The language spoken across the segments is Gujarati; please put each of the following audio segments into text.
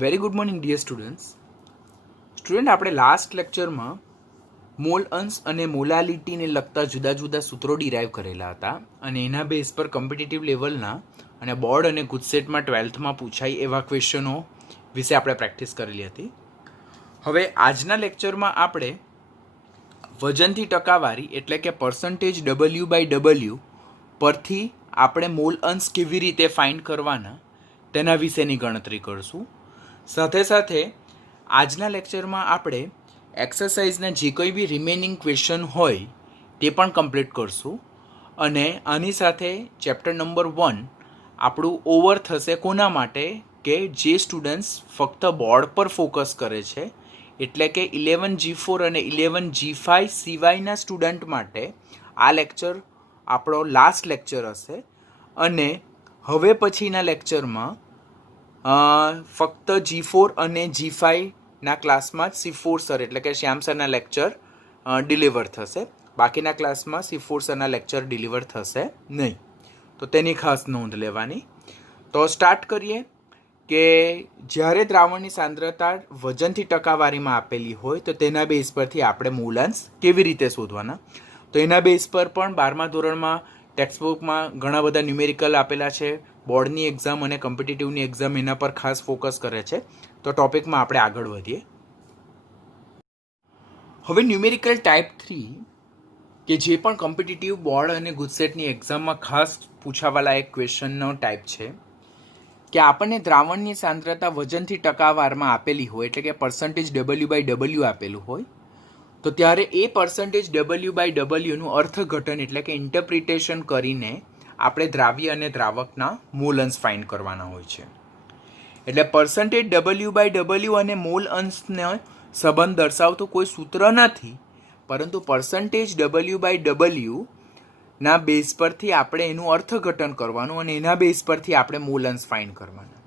Very good morning dear student આપણે લાસ્ટ લેક્ચરમાં મોલ અંશ અને મોલાલિટીને લગતા જુદા જુદા સૂત્રો ડિરાઈવ કરેલા હતા અને એના બેઝ પર કોમ્પિટિટિવ લેવલના અને બોર્ડ અને ગુજસેટમાં 12થમાં પૂછાય એવા ક્વેશ્ચનો વિશે આપણે પ્રેક્ટિસ કરેલી હતી. હવે આજના લેક્ચરમાં આપણે વજનથી ટકાવારી એટલે કે પર્સન્ટેજ W/W પરથી આપણે મોલ અંશ કેવી રીતે ફાઇન્ડ કરવાના તેના વિશેની ગણતરી કરશું. સાથે સાથે આજના લેક્ચરમાં આપણે એક્સરસાઇઝના જે કંઈ બી રિમેનિંગ ક્વેશ્ચન હોય તે પણ કમ્પ્લીટ કરશું અને આની સાથે ચેપ્ટર નંબર 1 આપણું ઓવર થશે. કોના માટે? કે જે સ્ટુડન્ટ્સ ફક્ત બોર્ડ પર ફોકસ કરે છે, એટલે કે 11G4 અને 11G5 સિવાયના સ્ટુડન્ટ માટે આ લેક્ચર આપણો લાસ્ટ લેક્ચર હશે અને હવે પછીના લેક્ચરમાં ફક્ત G4 અને G5ના ક્લાસમાં જ C4 સર એટલે કે શ્યામ સરના લેક્ચર ડિલિવર થશે. બાકીના ક્લાસમાં C4 સરના લેક્ચર ડિલિવર થશે નહીં, તો તેની ખાસ નોંધ લેવાની. તો સ્ટાર્ટ કરીએ કે જ્યારે દ્રાવણની સાંદ્રતા વજનથી ટકાવારીમાં આપેલી હોય તો તેના બેઝ પરથી આપણે મૂલાંશ કેવી રીતે શોધવાના. તો એના બેઝ પર પણ 12મા ધોરણમાં ટેક્સ્ટબુકમાં ઘણા બધા ન્યુમેરિકલ આપેલા છે. બોર્ડની એક્ઝામ અને કોમ્પિટિટિવની એક્ઝામ એના પર ખાસ ફોકસ કરે છે. તો ટોપિકમાં આપણે આગળ વધીએ. હવે ન્યુમેરિકલ ટાઈપ 3 કે જે પણ કોમ્પિટિટિવ બોર્ડ અને ગુજસેટની એક્ઝામમાં ખાસ પૂછાવાલા એક ક્વેશ્ચનનો ટાઈપ છે કે આપણને દ્રાવણની સાંદ્રતા વજનથી ટકાવારમાં આપેલી હોય એટલે કે પર્સન્ટેજ W/W આપેલું હોય તો ત્યારે એ પર્સન્ટેજ W/Wનું અર્થઘટન એટલે કે ઇન્ટરપ્રિટેશન કરીને આપણે દ્રાવ્ય અને દ્રાવકના મોલ અંશ ફાઇન્ડ કરવાના હોય છે. એટલે પર્સન્ટેજ W/W અને મોલ અંશનો સંબંધ દર્શાવતું કોઈ સૂત્ર નથી, પરંતુ પર્સન્ટેજ W/W ના બેઝ પરથી આપણે એનું અર્થઘટન કરવાનું અને એના બેઝ પરથી આપણે મોલ અંશ ફાઇન્ડ કરવાના.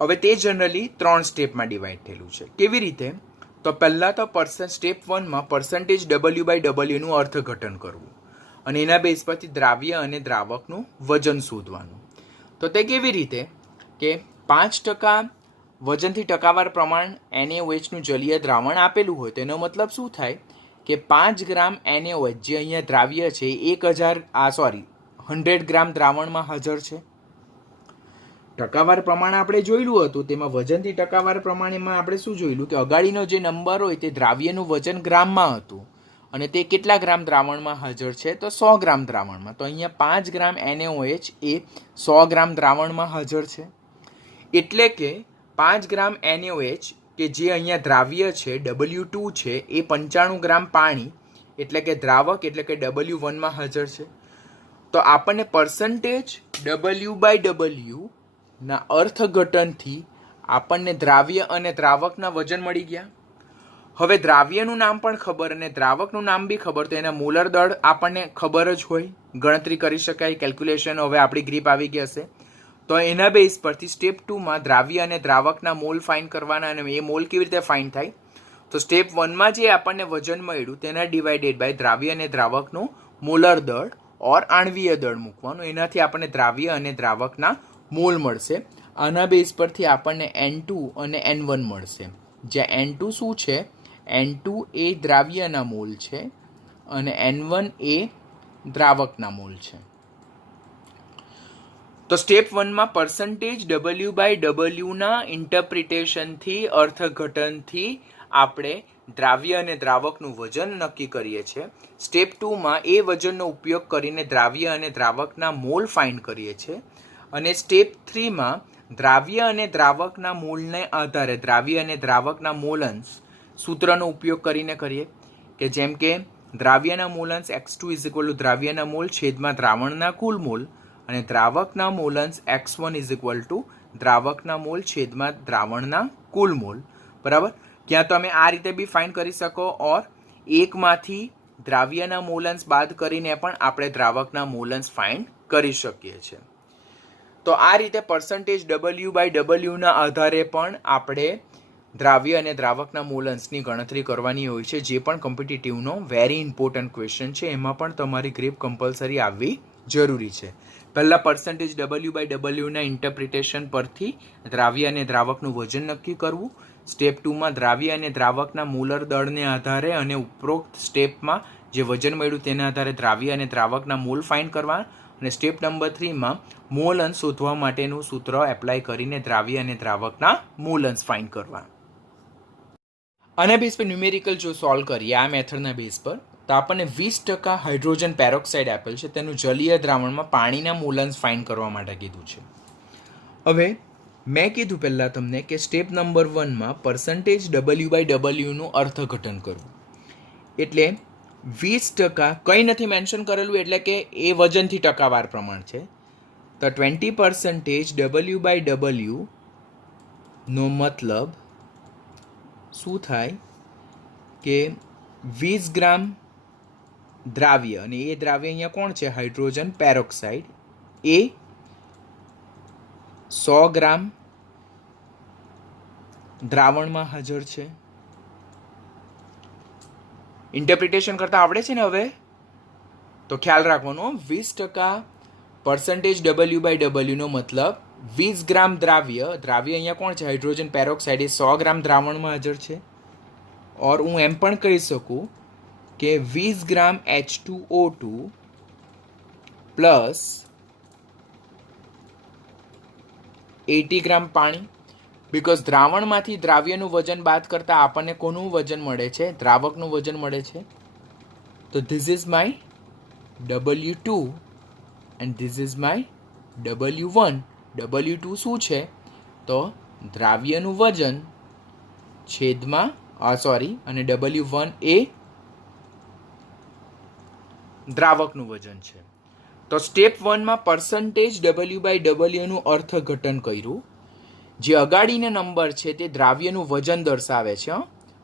હવે તે જનરલી 3 સ્ટેપમાં ડિવાઈડ થયેલું છે. કેવી રીતે? તો પહેલાં તો સ્ટેપ 1માં પર્સન્ટેજ W/Wનું અર્થઘટન કરવું અને એના બેઝ પરથી દ્રાવ્ય અને દ્રાવકનું વજન શોધવાનું. તો તે કેવી રીતે? કે 5% વજનથી ટકાવાર પ્રમાણ NaOHનું જલીય દ્રાવણ આપેલું હોય તો એનો મતલબ શું થાય કે 5 ગ્રામ NaOH જે અહીંયા દ્રાવ્ય છે 100 ગ્રામ દ્રાવણમાં હાજર છે. ટકાવાર પ્રમાણ આપણે જોયેલું હતું, તેમાં વજનથી ટકાવાર પ્રમાણમાં આપણે શું જોયેલું કે અગાડીનો જે નંબર હોય તે દ્રાવ્યનું વજન ગ્રામમાં હતું અને તે કેટલા ગ્રામ દ્રાવણમાં હાજર છે? તો 100 ગ્રામ દ્રાવણમાં. તો અહીંયા 5 ગ્રામ NaOH એ 100 ગ્રામ દ્રાવણમાં હાજર છે. એટલે કે 5 ગ્રામ NaOH કે જે અહીંયા દ્રાવ્ય છે W2 છે એ 95 ગ્રામ પાણી એટલે કે દ્રાવક એટલે કે W1માં હાજર છે. તો આપણને પર્સન્ટેજ W/W ના અર્થઘટનથી આપણને દ્રાવ્ય અને દ્રાવકના વજન મળી ગયા. હવે દ્રાવ્યનું નામ પણ ખબર અને દ્રાવકનું નામ બી ખબર, તો એના મોલર દળ આપણને ખબર જ હોય, ગણતરી કરી શકાય, કેલ્ક્યુલેશન હવે આપણી ગ્રીપ આવી ગઈ હશે. તો એના બેઝ પરથી સ્ટેપ 2માં દ્રાવ્ય અને દ્રાવકના મોલ ફાઇન્ડ કરવાના અને એ મોલ કેવી રીતે ફાઇન્ડ થાય? તો સ્ટેપ 1માં જે આપણને વજન મળ્યું તેના ડિવાઇડેડ બાય દ્રાવ્ય અને દ્રાવકનું મોલર દળ ઓર આણવીય દળ મૂકવાનું. એનાથી આપણને દ્રાવ્ય અને દ્રાવકના મોલ મળશે. આના બેઝ પરથી આપણને N2 અને N1 મળશે. જ્યાં N2 શું છે? N2 એ દ્રાવ્યના મોલ છે અને N1 એ દ્રાવકના મોલ છે. તો સ્ટેપ 1માં પર્સન્ટેજ W/Wના ઇન્ટરપ્રિટેશનથી અર્થઘટનથી આપણે દ્રાવ્ય અને દ્રાવકનું વજન નક્કી કરીએ છીએ. સ્ટેપ 2માં એ વજનનો ઉપયોગ કરીને દ્રાવ્ય અને દ્રાવકના મોલ ફાઇન્ડ કરીએ છીએ અને સ્ટેપ 3માં દ્રાવ્ય અને દ્રાવકના મોલને આધારે દ્રાવ્ય અને દ્રાવકના મોલ અંશ સૂત્રનો ઉપયોગ કરીને કરીએ કે જેમ કે દ્રાવ્યના મોલ અંશ X2 દ્રાવ્યના મોલ છેદમાં દ્રાવણના કુલ મોલ અને દ્રાવકના મોલ અંશ X1 દ્રાવકના મોલ છેદમાં દ્રાવણના કુલ મોલ. બરાબર? ક્યાં તમે આ રીતે બી ફાઇન્ડ કરી શકો ઓર એકમાંથી દ્રાવ્યના મોલ અંશ બાદ કરીને પણ આપણે દ્રાવકના મોલ અંશ ફાઇન્ડ કરી શકીએ છીએ. તો આ રીતે પર્સન્ટેજ W/Wના આધારે પણ આપણે દ્રાવ્ય અને દ્રાવકના મોલ અંશની ગણતરી કરવાની હોય છે. જે પણ કોમ્પિટિટિવનો વેરી ઇમ્પોર્ટન્ટ ક્વેશ્ચન છે એમાં પણ તમારી ગ્રીપ કમ્પલસરી આવવી જરૂરી છે. પહેલાં પર્સન્ટેજ W/Wના ઇન્ટરપ્રિટેશન પરથી દ્રાવ્ય અને દ્રાવકનું વજન નક્કી કરવું. સ્ટેપ 2માં દ્રાવ્ય અને દ્રાવકના મોલર દળને આધારે અને ઉપરોક્ત સ્ટેપમાં જે વજન મળ્યું તેના આધારે દ્રાવ્ય અને દ્રાવકના મોલ ફાઇન્ડ કરવા. અને સ્ટેપ નંબર 3માં મોલ અંશ શોધવા માટેનું સૂત્ર એપ્લાય કરીને દ્રાવ્ય અને દ્રાવકના મોલ અંશ ફાઇન્ડ કરવા. આના બેઝ પર ન્યુમેરિકલ જો સોલ્વ કરીએ આ મેથડના બેઝ પર, તો આપણને 20% હાઇડ્રોજન પેરોક્સાઇડ આપેલ છે, તેનું જલીય દ્રાવણમાં પાણીના મોલ અંશ ફાઇન્ડ કરવા માટે કીધું છે. હવે મેં કીધું પહેલાં તમને કે સ્ટેપ નંબર 1માં પર્સન્ટેજ W/Wનું અર્થઘટન કરવું. એટલે 20% કંઈ નથી મેન્શન કરેલું, એટલે કે એ વજનથી ટકાવાર પ્રમાણ છે. તો 20% W/W નો મતલબ શું થાય કે 20 ગ્રામ દ્રાવ્ય, અને એ દ્રાવ્ય અહીંયા કોણ છે? Hydrogen peroxide. એ 100 ગ્રામ દ્રાવણમાં હાજર છે. ઇન્ટરપ્રિટેશન કરતા આવડે છે ને હવે? તો ખ્યાલ રાખવાનો, 20% પર્સન્ટેજ W/Wનો મતલબ 20 ગ્રામ દ્રાવ્ય અહીંયા કોણ છે? Hydrogen peroxide. એ 100 ગ્રામ દ્રાવણમાં હાજર છે. ઓર હું એમ પણ કહી શકું કે 20 ગ્રામ H2O2 પ્લસ 80 ગ્રામ પાણી. બિકોઝ દ્રાવણમાંથી દ્રાવ્યનું વજન બાદ કરતાં આપણને કોનું વજન મળે છે? દ્રાવકનું વજન મળે છે. તો this is my W2 and this is my W1. W2 શું છે? તો દ્રાવ્યનું વજન છેદમાં અને W1 એ દ્રાવકનું વજન છે. તો સ્ટેપ 1માં પર્સન્ટેજ W/Wનું અર્થઘટન કર્યું. જે અગાડીના નંબર છે તે દ્રાવ્યનું વજન દર્શાવે છે.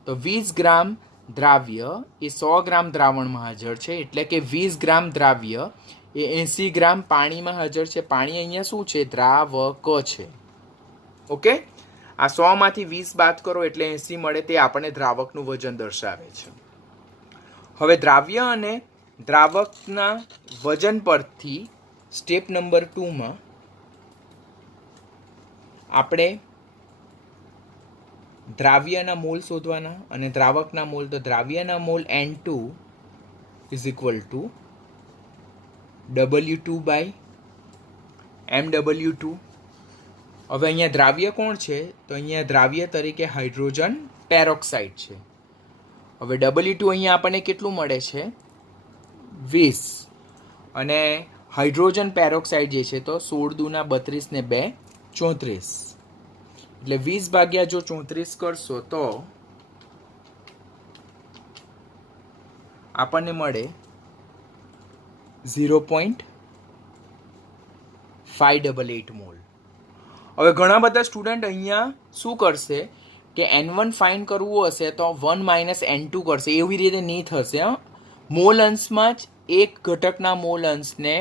તો 20 ગ્રામ દ્રાવ્ય એ 100 ગ્રામ દ્રાવણમાં હાજર છે, એટલે કે 20 ગ્રામ દ્રાવ્ય એ 80 ગ્રામ પાણીમાં હાજર છે. પાણી અહીંયા શું છે? દ્રાવક છે. ઓકે, આ 100માંથી 20 બાદ કરો એટલે 80 મળે, તે આપણને દ્રાવકનું વજન દર્શાવે છે. હવે દ્રાવ્ય અને દ્રાવકના વજન પરથી સ્ટેપ નંબર 2માં આપણે દ્રાવ્યના મોલ શોધવાના અને દ્રાવકના મોલ. તો દ્રાવ્યના mole N2 is equal to W2/MW2. હવે અહીંયા દ્રાવ્ય કોણ છે? તો અહીંયા દ્રાવ્ય તરીકે હાઇડ્રોજન પેરોક્સાઇડ છે. હવે W2 અહીંયા આપણને કેટલું મળે છે? 20. અને હાઇડ્રોજન પેરોક્સાઇડ જે છે તો 16 દુના 32 ને 2 34. એટલે 20 ભાગ્યા જો 34 કરશો તો આપણને મળે 0.588 મોલ. હવે ઘણા બધા સ્ટુડન્ટ અહીંયા શું કરશે કે N1 ફાઇન્ડ કરવું હશે તો 1 - N2 કરશે. એવી રીતે નહીં થશે. મોલ અંશમાં જ એક ઘટકના મોલ અંશને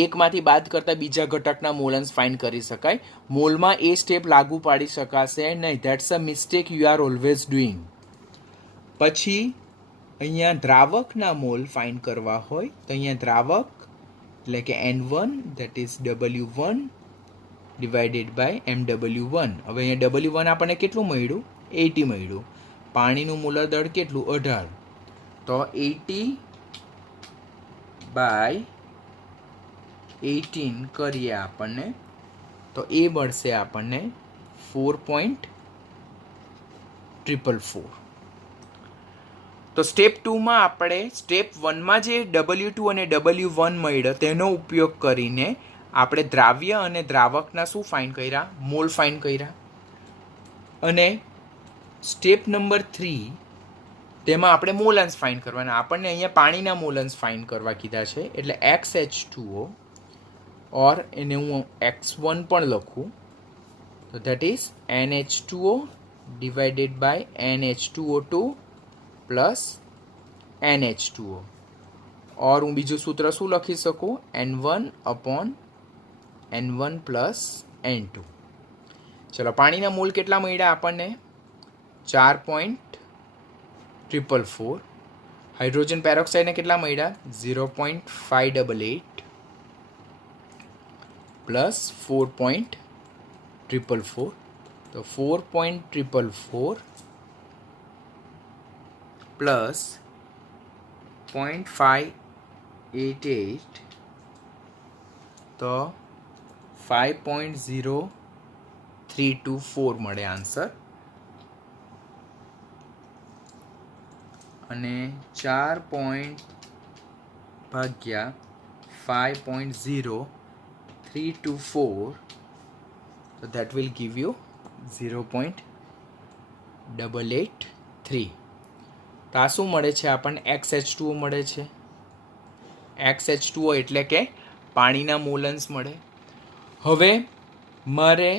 એકમાંથી બાદ કરતાં બીજા ઘટકના મોલ અંશ ફાઇન્ડ કરી શકાય. મોલમાં એ સ્ટેપ લાગુ પાડી શકાશે નહીં. That's a mistake you are always doing. પછી અહીંયા દ્રાવકના મોલ ફાઇન્ડ કરવા હોય તો અહીંયા દ્રાવક એટલે કે N1 that is W1 divided by MW1. હવે અહીંયા W1 આપણને કેટલું મળ્યું? 80 મળ્યું. પાણીનું મોલર દળ કેટલું? 18. તો 80/18 કરીએ આપણને તો એ મળશે આપણને 4.444. તો સ્ટેપ 2માં આપણે સ્ટેપ 1માં જે W2 અને W1 મળ્યો તેનો ઉપયોગ કરીને આપણે દ્રાવ્ય અને દ્રાવકના શું ફાઇન્ડ કર્યા? મોલ ફાઇન્ડ કર્યા. અને સ્ટેપ નંબર 3 તેમાં આપણે મોલ અંશ ફાઇન્ડ કરવાના. આપણને અહીંયા પાણીના મોલ અંશ ફાઇન્ડ કરવા કીધા છે. એટલે XH2O ઓર એને હું X1 પણ લખું તો that is NH2O divided by NH2O2 plus NH2O. Or હું બીજું સૂત્ર શું લખી શકું? N1/N1 plus N2. ચલો, પાણીના મોલ કેટલા મળ્યા આપણને? 4.444. હાઇડ્રોજન પેરોક્સાઇડને કેટલા મળ્યા? 0.588. પ્લસ 4.444, તો 4.444 પ્લસ 0.588, તો 5.0324 મળે આન્સર. અને 4.5.0324, તો that will give you 0.883. તો આ શું મળે છે આપણને? XH2O મળે છે. XH2O એટલે કે પાણીના મોલન્સ મળે. હવે મારે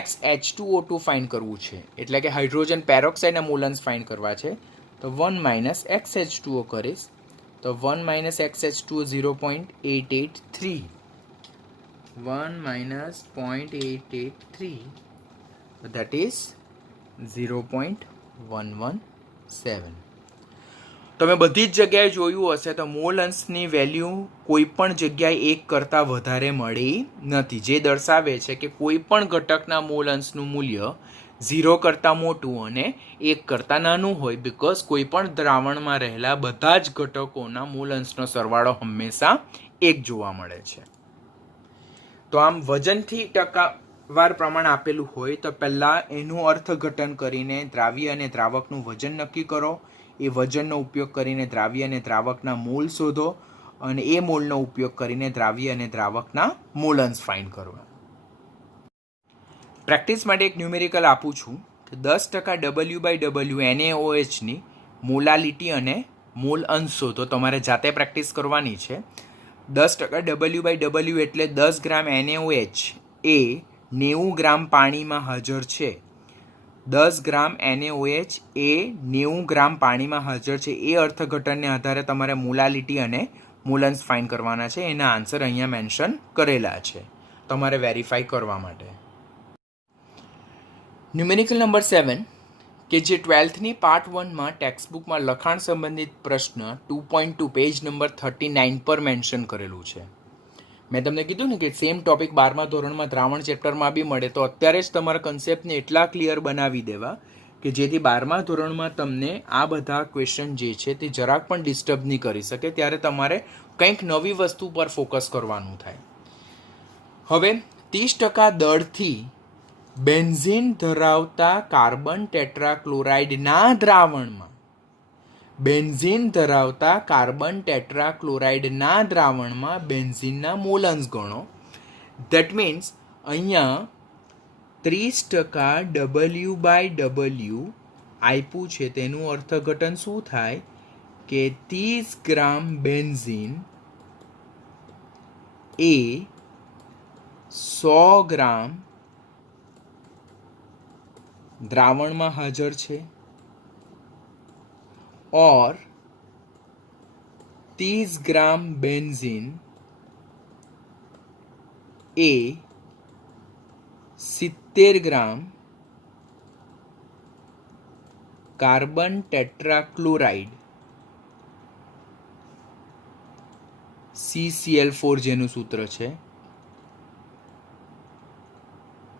XH2O2 ફાઇન્ડ કરવું છે, એટલે કે હાઇડ્રોજન પેરોક્સાઇડના મોલન્સ ફાઇન્ડ કરવા છે. તો 1 - XH2O કરીશ, તો 1 - XH2O 0.883, 1 - 0.883, that is 0.117. તમે બધી જ જગ્યાએ જોયું હશે તો મોલ અંશની વેલ્યુ કોઈ પણ જગ્યાએ 1 કરતાં વધારે મળી નથી, જે દર્શાવે છે કે કોઈ પણ ઘટકના મોલ અંશનું મૂલ્ય 0 કરતાં મોટું અને 1 કરતાં નાનું હોય, બિકોઝ કોઈ પણ દ્રાવણમાં રહેલા બધા જ ઘટકોના મોલ અંશનો સરવાળો હંમેશા 1 જોવા મળે છે. તો આમ વજનથી ટકાવાર પ્રમાણ આપેલું હોય તો પહેલાં એનું અર્થઘટન કરીને દ્રાવ્ય અને દ્રાવકનું વજન નક્કી કરો. એ વજનનો ઉપયોગ કરીને દ્રાવ્ય અને દ્રાવકના મોલ શોધો અને એ મોલનો ઉપયોગ કરીને દ્રાવ્ય અને દ્રાવકના મોલ અંશ ફાઇન્ડ કરો. પ્રેક્ટિસ માટે એક ન્યુમેરિકલ આપું છું કે 10% W/W NaOHની મોલાલિટી અને મોલ અંશ શોધો. તમારે જાતે પ્રેક્ટિસ કરવાની છે. 10% W/W એટલે 10 ગ્રામ NaOH એ 90 ગ્રામ પાણીમાં હાજર છે. 10 ગ્રામ NaOH એ 90 ગ્રામ પાણીમાં હાજર છે. એ અર્થઘટનને આધારે તમારે મોલાલિટી અને મોલ અંશ ફાઇન્ડ કરવાના છે. એના આન્સર અહીંયા મેન્શન કરેલા છે તમારે વેરીફાઈ કરવા માટે. ન્યુમેરિકલ નંબર 7 કે જે 12થની પાર્ટ 1માં ટેક્સ્ટબુકમાં લખાણ સંબંધિત પ્રશ્ન 2.2 પેજ નંબર 39 પર મેન્શન કરેલું છે. મેં તમને કીધું ને કે સેમ ટોપિક 12મા ધોરણમાં દ્રાવણ ચેપ્ટરમાં બી મળે, તો અત્યારે જ તમારા કન્સેપ્ટને એટલા ક્લિયર બનાવી દેવા કે જેથી 12મા ધોરણમાં તમને આ બધા ક્વેશ્ચન જે છે તે જરાક પણ ડિસ્ટર્બ નહીં કરી શકે. ત્યારે તમારે કંઈક નવી વસ્તુ પર ફોકસ કરવાનું થાય. હવે 30% દળથી બેન્ઝીન ધરાવતા કાર્બન ટેટ્રાક્લોરાઇડના દ્રાવણમાં બેન્ઝીનના મોલ અંશ ગણો. ધેટ મીન્સ અહીંયા 30% W/W આપ્યું છે, તેનું અર્થઘટન શું થાય કે 30 ગ્રામ બેન્ઝીન એ 100 ગ્રામ દ્રાવણમાં હાજર છે और 30 ग्राम बेंजीन ए 70 ग्राम कार्बन टेट्राक्लोराइड CCl4 જેનું સૂત્ર છે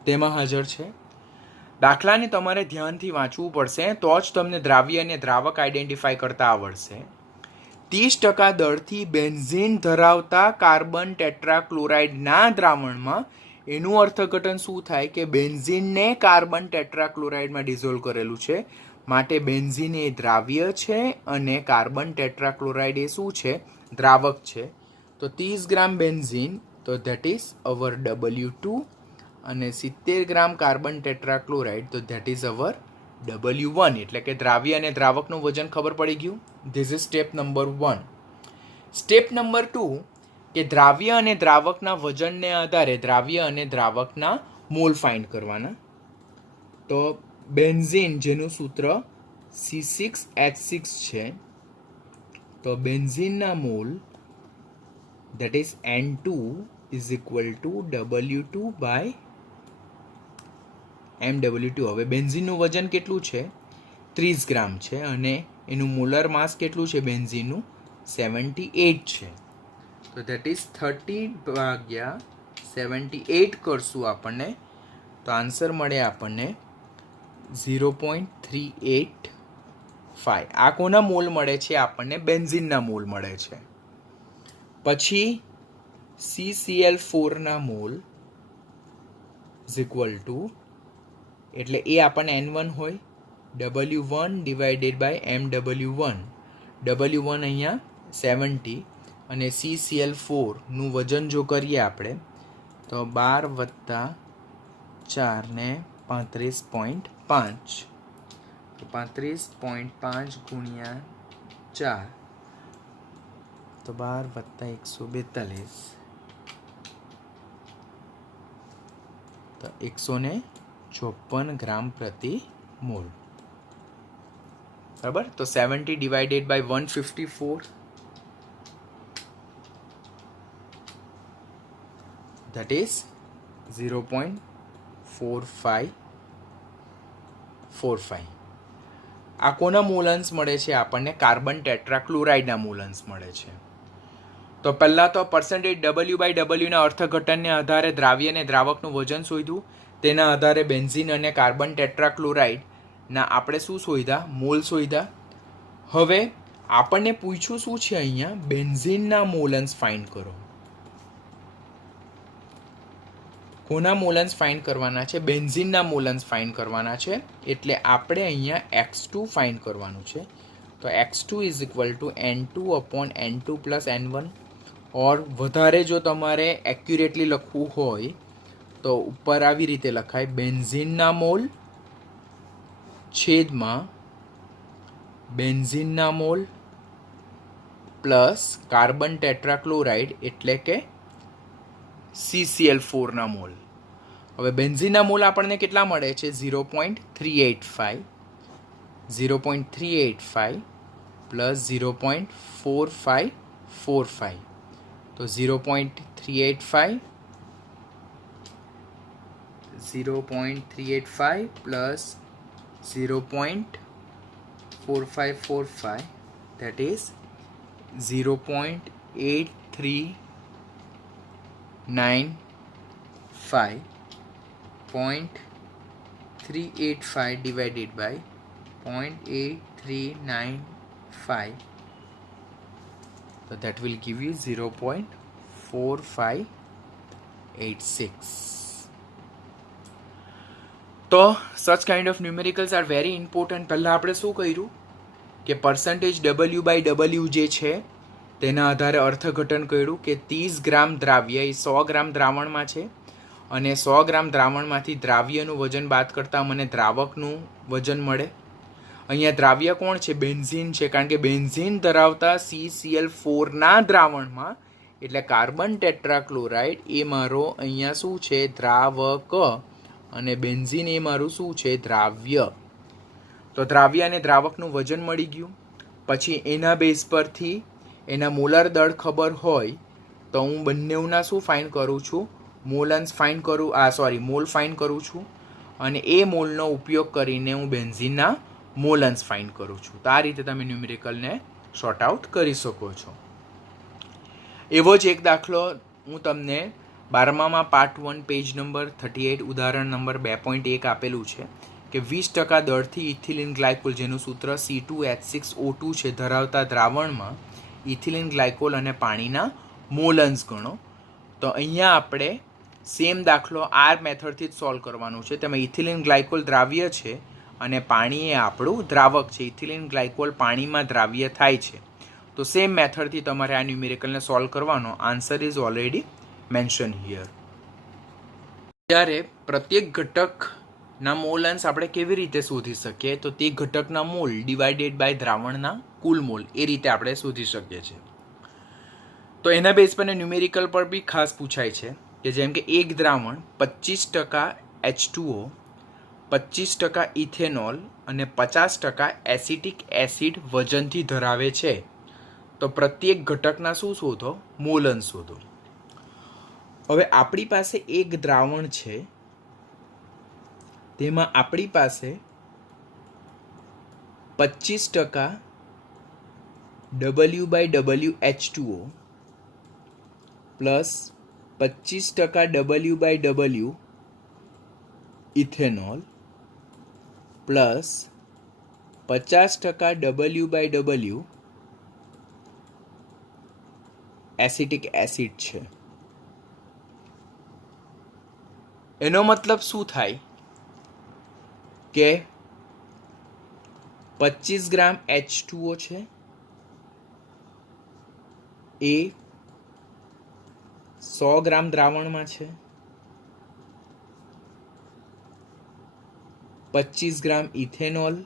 તેમાં હાજર છે. દાખલાને તમારે ધ્યાનથી વાંચવું પડશે, તો જ તમને દ્રાવ્ય અને દ્રાવક આઈડેન્ટિફાઈ કરતા આવડશે. 30% દળથી બેન્ઝીન ધરાવતા કાર્બન ટેટ્રાક્લોરાઇડના દ્રાવણમાં એનું અર્થઘટન શું થાય કે બેન્ઝીનને કાર્બન ટેટ્રાક્લોરાઇડમાં ડિઝોલ્વ કરેલું છે, માટે બેન્ઝીન એ દ્રાવ્ય છે અને કાર્બન ટેટ્રાક્લોરાઇડ એ શું છે? દ્રાવક છે. તો 30 ગ્રામ બેન્ઝીન, તો ધેટ ઇઝ અવર W2, અને 70 ગ્રામ કાર્બન ટેટ્રાક્લોરાઇડ, તો ધેટ ઇઝ અવર W1. એટલે કે દ્રાવ્ય અને દ્રાવકનું વજન ખબર પડી ગયું. This is step number 1. Step number 2 કે દ્રાવ્ય અને દ્રાવકના વજનને આધારે દ્રાવ્ય અને દ્રાવકના મોલ ફાઇન્ડ કરવાના. તો બેન્ઝીન જેનું સૂત્ર C6H6 છે, તો બેન્ઝીનના mall that is N2 is equal to W2/MW2. હવે બેન્ઝીનનું વજન કેટલું છે? 30 ગ્રામ છે અને એનું મોલર માસ કેટલું છે બેન્ઝીનનું? 78 છે. તો that is 30 ભાગ્યા 78 કરશું આપણને તો આન્સર મળે આપણને 0.385. આ કોના મોલ મળે છે? આપણને બેન્ઝિનના મોલ મળે છે. પછી CCl4ના મોલ ઇઝ ઇક્વલ ટુ, એટલે એ આપણને N1 હોય, W1 divided by MW1. W1 અહીંયા 70 અને CCl4નું વજન જો કરીએ આપણે તો 12 + 4 ને 35.5, તો 35.5 ગુણ્યા 4 તો 12 + 142 તો 154 ગ્રામ પ્રતિ મોલ. બરાબર. તો 70 ડિવાઇડેડ બાય 154, that is 0.4545. આ કોના મોલન્સ મળે છે? આપણને કાર્બન ટેટ્રાક્લોરાઇડના મોલન્સ મળે છે. તો પહેલાં તો પર્સન્ટેજ W/Wના અર્થઘટનને આધારે દ્રાવ્ય અને દ્રાવકનું વજન શોધ્યું. તેના આધારે બેન્ઝીન અને કાર્બન ટેટ્રાક્લોરાઇડના આપણે શું શોધ્યા? મોલ શોધ્યા. હવે આપણને પૂછ્યું શું છે અહીંયા? બેન્ઝીનના મોલન્સ ફાઇન્ડ કરો. કોના મોલન્સ ફાઇન્ડ કરવાના છે? બેન્ઝીનના મોલન્સ ફાઇન્ડ કરવાના છે. એટલે આપણે અહીંયા X2 ફાઇન્ડ કરવાનું છે. તો X2 is equal two N2/N2 + N1. ઓર વધારે જો તમારે એક્યુરેટલી લખવું હોય તો ઉપર આવી રીતે લખાય: બેન્ઝીનના મોલ છેદમાં બેન્ઝીનના મોલ પ્લસ કાર્બન ટેટ્રાક્લોરાઇડ એટલે કે CCl4ના મોલ. હવે બેન્ઝીનના મોલ આપણને કેટલા મળે છે? 0.385. 0.385 પ્લસ 0.4545, તો 0.385 plus 0.4545, that is 0.8395.385 divided by 0.8395, so that will give you 0.4586. તો such kind of numericals are very important. પહેલાં આપણે શું કર્યું કે પર્સન્ટેજ W/W જે છે તેના આધારે અર્થઘટન કર્યું કે 30 ગ્રામ દ્રાવ્ય એ 100 ગ્રામ દ્રાવણમાં છે અને 100 ગ્રામ દ્રાવણમાંથી દ્રાવ્યનું વજન બાદ કરતાં મને દ્રાવકનું વજન મળે. અહીંયા દ્રાવ્ય કોણ છે? બેન્ઝીન છે, કારણ કે બેન્ઝીન ધરાવતા CCl4ના દ્રાવણમાં એટલે કાર્બન ટેટ્રાક્લોરાઇડ એ મારો અહીંયા શું છે? દ્રાવક, અને બેન્ઝીન એ મારું શું છે? દ્રાવ્ય. તો દ્રાવ્ય અને દ્રાવકનું વજન મળી ગયું. પછી એના બેઝ પરથી એના મોલર દળ ખબર હોય તો હું બંનેના શું ફાઇન્ડ કરું છું? મોલન્સ ફાઇન્ડ કરું, મોલ ફાઇન્ડ કરું છું, અને એ મોલનો ઉપયોગ કરીને હું બેન્ઝીનના મોલન્સ ફાઇન્ડ કરું છું. તો આ રીતે તમે ન્યુમેરિકલને શોર્ટ આઉટ કરી શકો છો. એવો જ એક દાખલો હું તમને 12માં પાર્ટ 1 પેજ નંબર 38 ઉદાહરણ નંબર 2.1 આપેલું છે કે 20% દળથી ઇથિલિન ગ્લાયકોલ, જેનું સૂત્ર C2H6O2 છે, ધરાવતા દ્રાવણમાં ઇથિલિન ગ્લાયકોલ અને પાણીના મોલન્સ ગણો. તો અહીંયા આપણે સેમ દાખલો આ મેથડથી જ સોલ્વ કરવાનું છે. તેમાં ઇથિલિન ગ્લાયકોલ દ્રાવ્ય છે અને પાણી એ આપણું દ્રાવક છે. ઇથિલિન ગ્લાયકોલ પાણીમાં દ્રાવ્ય થાય છે. તો સેમ મેથડથી તમારે આ ન્યુમેરિકલને સોલ્વ કરવાનો. Answer is already mention here. જ્યારે પ્રત્યેક ઘટકના મોલન્સ આપણે કેવી રીતે શોધી શકીએ? તો તે ઘટકના મોલ ડિવાઇડેડ બાય દ્રાવણના કુલ મોલ, એ રીતે આપણે શોધી શકીએ છીએ. તો એના બેઝ પર ન્યુમેરિકલ પર બી ખાસ પૂછાય છે કે જેમ કે એક દ્રાવણ 25% H2O, 25% ઇથેનોલ અને 50% એસિટિક એસિડ વજનથી ધરાવે છે, તો પ્રત્યેક ઘટકના શું શોધો? મોલન્સ શોધો. હવે આપણી પાસે એક દ્રાવણ છે, તેમાં આપણી પાસે 25% W/W H2O plus 25% W/W ethanol plus 50% W/W acetic acid છે. એનો મતલબ શું થાય કે 25 ગ્રામ H2O છે એ 100 ગ્રામ દ્રાવણમાં છે, 25 ગ્રામ ઇથેનોલ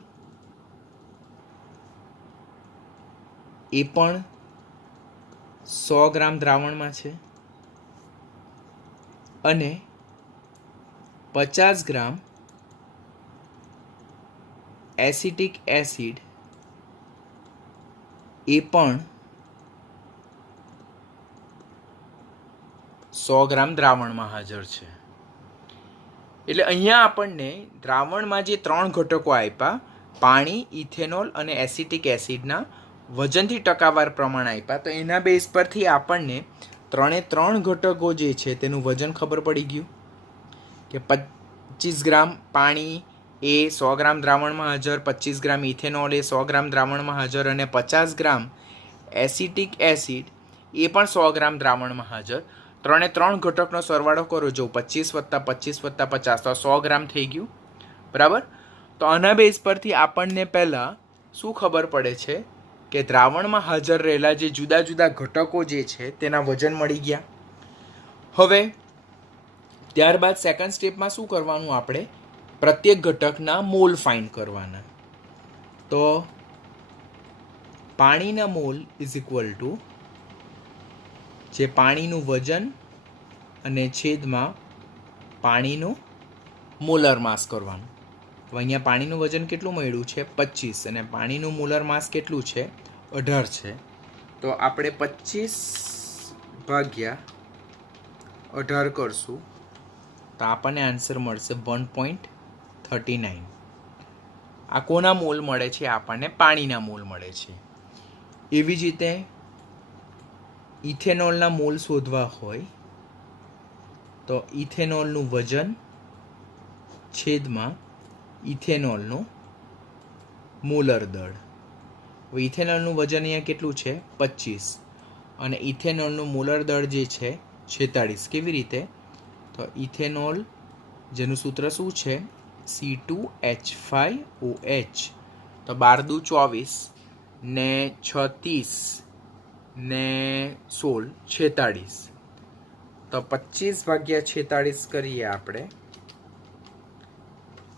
એ પણ 100 ગ્રામ દ્રાવણમાં છે અને 50 ગ્રામ એસિટિક એસિડ એ પણ 100 ગ્રામ દ્રાવણમાં હાજર છે. એટલે અહીંયા આપણને દ્રાવણમાં જે 3 ઘટકો આપ્યા, પાણી, ઇથેનોલ અને એસિટિક એસિડના વજનથી ટકાવાર પ્રમાણ આપ્યા, તો એના બેઝ પરથી આપણને 3 ઘટકો જે છે તેનું વજન ખબર પડી ગયું કે 25 ગ્રામ પાણી એ 100 ગ્રામ દ્રાવણમાં હાજર, 25 ગ્રામ ઇથેનોલ એ 100 ગ્રામ દ્રાવણમાં હાજર અને 50 ગ્રામ એસિટિક એસિડ એ પણ 100 ગ્રામ દ્રાવણમાં હાજર. 3 ઘટકનો સરવાળો કરો, જો 25 + 25 + 50 તો 100 ગ્રામ થઈ ગયું, બરાબર. તો આના બેઝ પરથી આપણને પહેલાં શું ખબર પડે છે કે દ્રાવણમાં હાજર રહેલા જે જુદા જુદા ઘટકો જે છે તેના વજન મળી ગયા. હવે ત્યારબાદ સેકન્ડ સ્ટેપમાં શું કરવાનું, આપણે પ્રત્યેક ઘટકના મોલ ફાઇન્ડ કરવાના. તો પાણીના મોલ ઇઝ ઇક્વલ ટુ જે પાણીનું વજન અને છેદમાં પાણીનું મોલર માસ કરવાનું. તો અહીંયા પાણીનું વજન કેટલું મળ્યું છે 25 અને પાણીનું મોલર માસ કેટલું છે 18 છે. તો આપણે 25/18 કરશું તો આપણને આન્સર મળશે 1.39. આ કોના મોલ મળે છે? આપણને પાણીના મોલ મળે છે. એવી જ રીતે ઇથેનોલના મોલ શોધવા હોય તો ઇથેનોલનું વજન છેદમાં ઇથેનોલનું મોલર દળ. ઇથેનોલનું વજન અહીંયા કેટલું છે 25 અને ઇથેનોલનું મોલર દળ જે છે 46. કેવી રીતે? તો ઇથેનોલ જેનું સૂત્ર શું છે C2H5OH. તો 12 દુ 24 ને 36 ને 16 46. તો 25/46 કરીએ આપણે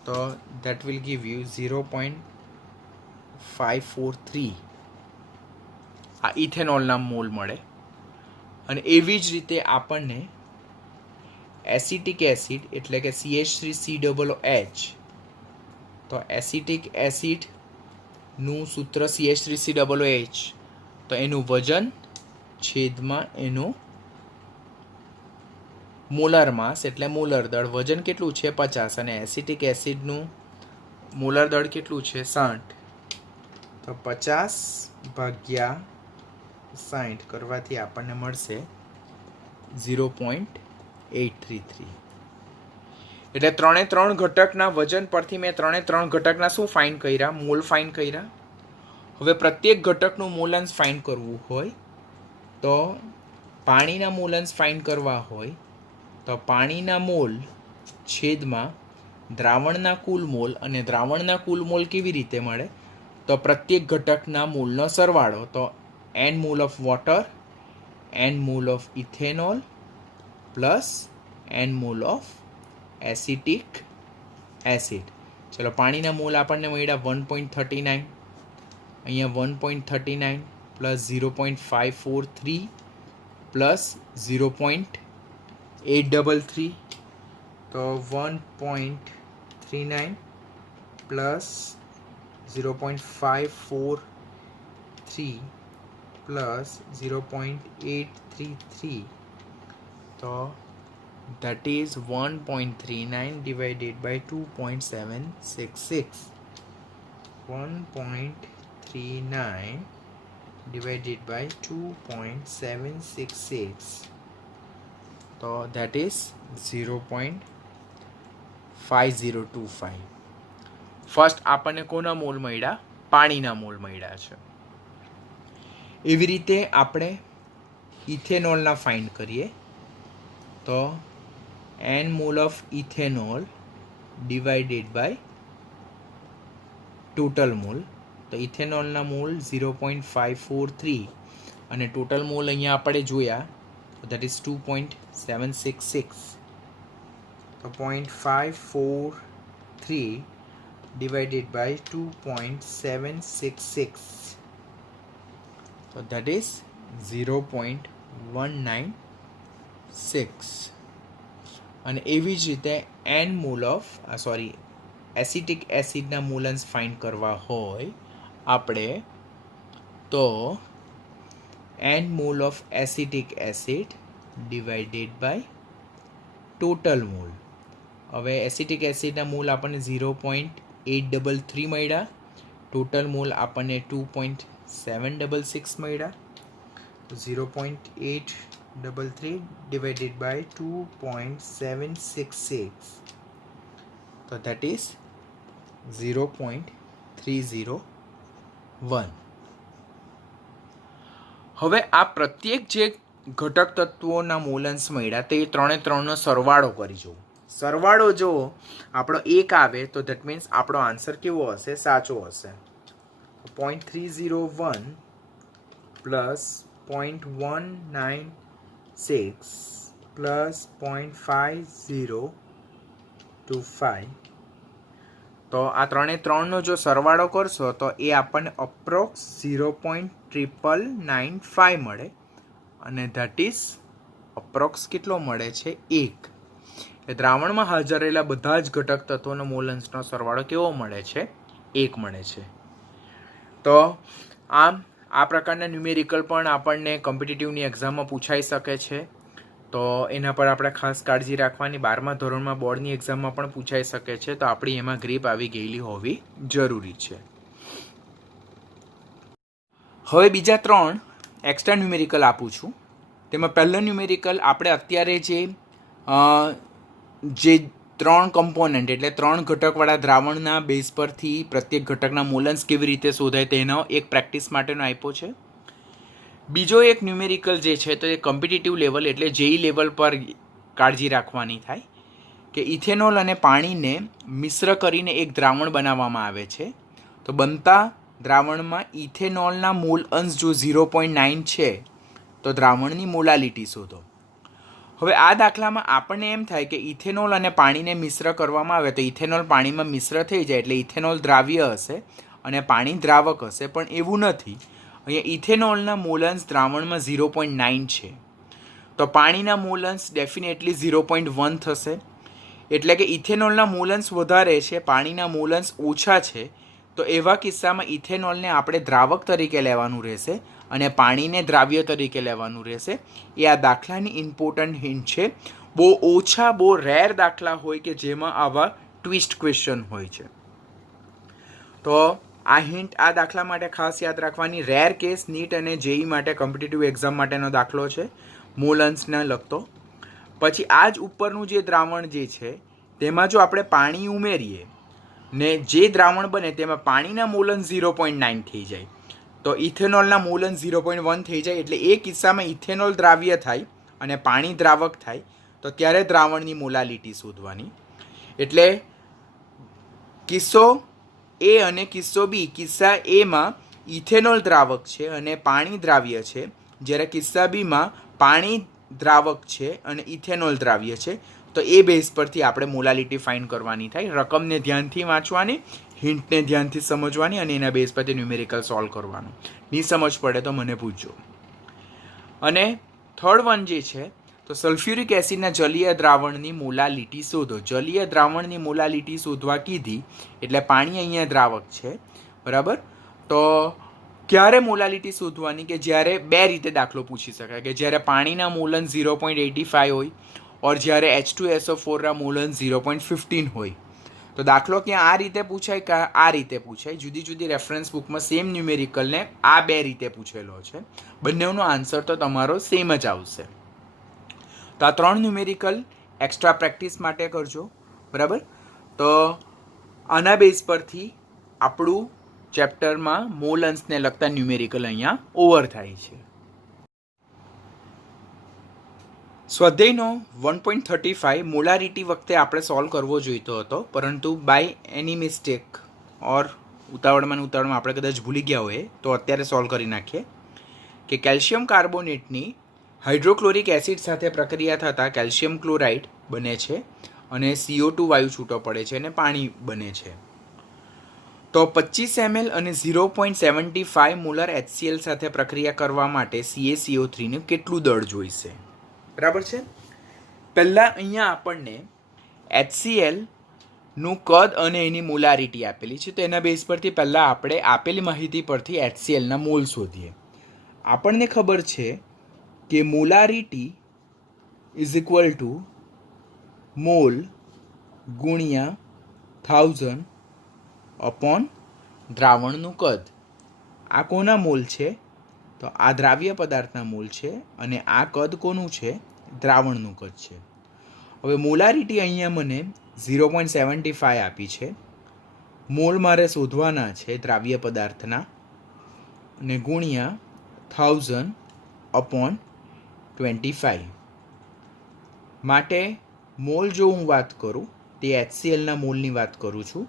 તો that will give you 0.543 આ ઇથેનોલના મોલ મળે. અને એવી જ રીતે આપણને એસિટિક એસિડ એટલે કે CH3COOH, તો એસિટિક એસિડનું સૂત્ર CH3COOH, તો એનું વજન છેદમાં એનું મોલર માસ એટલે મોલર દળ. વજન કેટલું છે 50 અને એસિટિક એસિડનું મોલર દળ કેટલું છે 60. તો 50/60 કરવાથી આપણને મળશે 0.833. એટલે 3 ઘટકના વજન પરથી મેં 3 ઘટકના શું ફાઇન્ડ કર્યા? મોલ ફાઇન્ડ કર્યા. હવે પ્રત્યેક ઘટકનું મોલન્સ ફાઇન્ડ કરવું હોય તો પાણીના મોલન્સ ફાઇન્ડ કરવા હોય તો પાણીના મોલ છેદમાં દ્રાવણના કુલ મોલ, અને દ્રાવણના કુલ મોલ કેવી રીતે મળે? તો પ્રત્યેક ઘટકના મોલનો સરવાળો. તો n mole of water, n mole of ethanol plus n mole of acetic acid. ચલો પાણીના મોલ આપણને મળ્યા 1.39, અહીંયા 1.39 પ્લસ 0.543 પ્લસ 0.833, તો 1.39 પ્લસ 0.543 પ્લસ 0.833, તો that is 1.39 divided by 2.766. 1.39 divided by 2.766 તો ધેટ ઇઝ 0.5025. ફર્સ્ટ આપણને કોના મોલ મળ્યા? પાણીના મોલ મળ્યા છે. એવી રીતે આપણે ઇથેનોલના ફાઇન્ડ કરીએ તો n mole of ethanol divided by total mole. તો ઇથેનોલના મોલ 0.543 અને ટોટલ મોલ અહીંયા આપણે જોયા દેટ ઇઝ 2.766. તો 0.543 divided by 2.766. So that is 0.196. અને એવી જ રીતે n મોલ ઓફ એસિટિક એસિડના મોલન્સ ફાઇન્ડ કરવા હોય આપણે તો n mole of acetic acid divided by total mole. હવે એસિટિક એસિડના મોલ આપણને 0.833 મળ્યા, ટોટલ મોલ આપણને 2.766 મળ્યા. 0.833 ડિવાઇડેડ બાય 2.766. તો દેટ ઇઝ 0.301. હવે આ પ્રત્યેક જે ઘટક તત્વોના મોલન્સ મળ્યા તે ત્રણનો સરવાળો કરી જુઓ. સરવાળો જો આપણો 1 આવે તો ધેટ મીન્સ આપણો આન્સર કેવો હશે? સાચો હશે. 0.301 પ્લસ 0.196 પ્લસ 0.5025. તો આ ત્રણનો જો સરવાળો કરશો તો એ આપણને અપ્રોક્સ 0.995 મળે અને ધેટ ઇઝ અપ્રોક્સ કેટલો મળે છે? 1. એ દ્રાવણમાં હાજર રહેલા બધા જ ઘટક તત્વોનો મોલન્સનો સરવાળો કેવો મળે છે? 1 મળે છે. તો આમ આ પ્રકારના ન્યુમેરિકલ પણ આપણને કોમ્પિટિટિવની એક્ઝામમાં પૂછાઈ શકે છે. તો એના પર આપણે ખાસ કાળજી રાખવાની. 12મા ધોરણમાં બોર્ડની એક્ઝામમાં પણ પૂછાઈ શકે છે. તો આપણી એમાં ગ્રીપ આવી ગયેલી હોવી જરૂરી છે. હવે બીજા 3 એક્સ્ટ્રા ન્યુમેરિકલ આપું છું. તેમાં પહેલો ન્યુમેરિકલ આપણે અત્યારે જે 3 કમ્પોનન્ટ એટલે 3 ઘટકવાળા દ્રાવણના બેઝ પરથી પ્રત્યેક ઘટકના મોલન્સ કેવી રીતે શોધાય તેનો એક પ્રેક્ટિસ માટેનો આપ્યો છે. બીજો એક ન્યુમેરિકલ જે છે તો એ કોમ્પિટિટિવ લેવલ એટલે જેઈ લેવલ પર કાળજી રાખવાની થાય કે ઇથેનોલ અને પાણીને મિશ્ર કરીને એક દ્રાવણ બનાવવામાં આવે છે. તો બનતા દ્રાવણમાં ઇથેનોલના મોલ અંશ જો 0.9 છે તો દ્રાવણની મોલાલિટી શોધો. હવે આ દાખલામાં આપણને એમ થાય કે ઇથેનોલ અને પાણીને મિશ્ર કરવામાં આવે તો ઇથેનોલ પાણીમાં મિશ્ર થઈ જાય એટલે ઇથેનોલ દ્રાવ્ય હશે અને પાણી દ્રાવક હશે, પણ એવું નથી. અહીંયા ઇથેનોલના મોલન્સ દ્રાવણમાં 0.9 છે તો પાણીના મોલન્સ ડેફિનેટલી 0.1 થશે. એટલે કે ઇથેનોલના મોલન્સ વધારે છે, પાણીના મોલન્સ ઓછા છે. તો એવા કિસ્સામાં ઇથેનોલને આપણે દ્રાવક તરીકે લેવાનું રહેશે અને પાણીને દ્રાવ્ય તરીકે લેવાનું રહેશે. એ આ દાખલાની ઇમ્પોર્ટન્ટ હિન્ટ છે. બહુ ઓછા, બહુ રેર દાખલા હોય કે જેમાં આવા ટ્વિસ્ટ ક્વેશ્ચન હોય છે. તો આ હિન્ટ આ દાખલા માટે ખાસ યાદ રાખવાની. રેર કેસ નીટ અને જેઈ માટે કોમ્પિટિટિવ એક્ઝામ માટેનો દાખલો છે મોલન્સને લગતો. પછી આ જ ઉપરનું જે દ્રાવણ જે છે તેમાં જો આપણે પાણી ઉમેરીએ ને જે દ્રાવણ બને તેમાં પાણીના મોલન્સ 0.9 થઈ જાય તો ઇથેનોલના મોલન્સ 0.1 થઈ જાય. એટલે એ કિસ્સામાં ઇથેનોલ દ્રાવ્ય થાય અને પાણી દ્રાવક થાય તો ત્યારે દ્રાવણની મોલાલિટી શોધવાની. એટલે કિસ્સો એ અને કિસ્સો બી. કિસ્સા એમાં ઇથેનોલ દ્રાવક છે અને પાણી દ્રાવ્ય છે, જ્યારે કિસ્સા બીમાં પાણી દ્રાવક છે અને ઇથેનોલ દ્રાવ્ય છે. તો એ બેઝ પરથી આપણે મોલાલિટી ફાઇન્ડ કરવાની થાય. રકમને ધ્યાનથી વાંચવાની, હિન્ટને ધ્યાનથી સમજવાની અને એના બેઝ પરથી ન્યુમેરિકલ સોલ્વ કરવાનું. ની સમજ પડે તો મને પૂછજો. અને થર્ડ વન જે છે તો સલ્ફ્યુરિક એસિડના જલીય દ્રાવણની મોલાલિટી શોધો. જલીય દ્રાવણની મોલાલિટી શોધવા કીધી એટલે પાણી અહીંયા દ્રાવક છે, બરાબર. તો ક્યારે મોલાલિટી શોધવાની કે જ્યારે 2 રીતે દાખલો પૂછી શકાય કે જ્યારે પાણીના મોલન્સ 0.85 હોય ઓર જ્યારે H2SO4ના મોલન્સ 0.15 હોય. તો દાખલો ક્યાં આ રીતે પૂછાય કે આ રીતે પૂછાય. જુદી જુદી રેફરન્સ બુકમાં સેમ ન્યુમેરિકલને આ 2 રીતે પૂછેલો છે. બંનેનો આન્સર તો તમારો સેમ જ આવશે. તો આ 3 ન્યુમેરિકલ એક્સ્ટ્રા પ્રેક્ટિસ માટે કરજો, બરાબર. તો આના બેઝ પરથી આપણું ચેપ્ટરમાં મોલ અંશને લગતા ન્યુમેરિકલ અહીંયા ઓવર થાય છે. સ્વાધ્યાયનો 1.35 મોલારિટી વખતે આપણે સોલ્વ કરવો જોઈતો હતો, પરંતુ બાય એની મિસ્ટેક ઓર ઉતાવળમાં આપણે કદાચ ભૂલી ગયા હોય તો અત્યારે સોલ્વ કરી નાખીએ કે કેલ્શિયમ કાર્બોનેટની હાઇડ્રોક્લોરિક એસિડ સાથે પ્રક્રિયા થતાં કેલ્શિયમ ક્લોરાઇડ બને છે અને CO2 વાયુ છૂટો પડે છે અને પાણી બને છે. તો 25 ml અને 0.75 મોલર HCl સાથે પ્રક્રિયા કરવા માટે CaCO3 ને કેટલું દળ જોઈશે, બરાબર છે. પહેલાં અહીંયા આપણને HCl નું કદ અને એની મોલારિટી આપેલી છે, તો એના બેઝ પરથી પહેલાં આપણે આપેલી માહિતી પરથી HClના મોલ શોધીએ. આપણને ખબર છે કે molarity is equal to mole ગુણ્યા 1000 અપોન દ્રાવણનું કદ. આ કોના મોલ છે? તો આ દ્રાવ્ય પદાર્થના મોલ છે અને આ કદ કોનું છે? દ્રાવણનું કદ છે. હવે મોલારિટી અહીંયા મને 0.75 આપી છે. મોલ મારે શોધવાના છે દ્રાવ્ય પદાર્થના અને ગુણ્યા 1000 અપોન 25 માટે મોલ જો હું વાત કરું તે HClના મોલની વાત કરું છું,